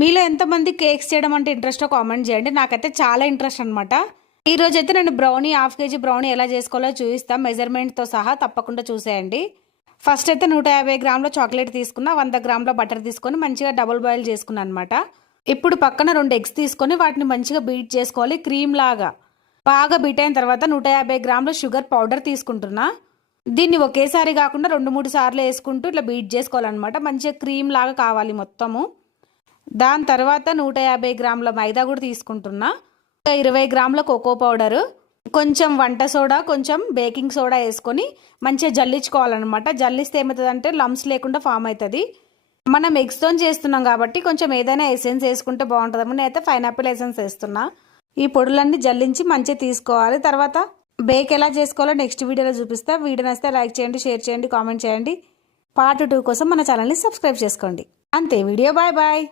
మీలో ఎంతమంది కేక్స్ చేయడం అంటే ఇంట్రెస్టో కామెంట్ చేయండి. నాకైతే చాలా ఇంట్రెస్ట్ అనమాట. ఈరోజు అయితే నేను బ్రౌనీ 1/2 kg బ్రౌనీ ఎలా చేసుకోవాలో చూపిస్తాను. మెజర్మెంట్తో సహా తప్పకుండా చూసేయండి. ఫస్ట్ అయితే 150 గ్రాముల చాక్లెట్ తీసుకున్నా, 100 గ్రాముల బటర్ తీసుకొని మంచిగా డబుల్ బాయిల్ చేసుకున్నాను అనమాట. ఇప్పుడు పక్కన 2 ఎగ్స్ తీసుకొని వాటిని మంచిగా బీట్ చేసుకోవాలి. క్రీమ్ లాగా బాగా బీట్ అయిన తర్వాత 150 గ్రాముల షుగర్ పౌడర్ తీసుకుంటున్నా. దీన్ని ఒకేసారి కాకుండా 2-3 సార్లు వేసుకుంటూ ఇట్లా బీట్ చేసుకోవాలన్నమాట. మంచిగా క్రీమ్ లాగా కావాలి మొత్తము. దాని తర్వాత 150 గ్రాముల మైదా కూడా తీసుకుంటున్నా. 20 గ్రాముల కోకో పౌడరు, కొంచెం వంట సోడా, కొంచెం బేకింగ్ సోడా వేసుకొని మంచిగా జల్లించుకోవాలన్నమాట. జల్లిస్తే ఏమవుతుందంటే లమ్స్ లేకుండా ఫామ్ అవుతుంది. మనం ఎగ్స్తో చేస్తున్నాం కాబట్టి కొంచెం ఏదైనా ఎసెన్స్ వేసుకుంటే బాగుంటుంది. నేనైతే పైనాపిల్ ఎసెన్స్ వేస్తున్నా. ఈ పొడులన్నీ జల్లించి మంచిగా తీసుకోవాలి. తర్వాత బేక్ ఎలా చేసుకోవాలో నెక్స్ట్ వీడియోలో చూపిస్తా. వీడియో నచ్చితే లైక్ చేయండి, షేర్ చేయండి, కామెంట్ చేయండి. పార్ట్ 2 కోసం మన ఛానల్ని సబ్స్క్రైబ్ చేసుకోండి. అంతే వీడియో. Bye bye.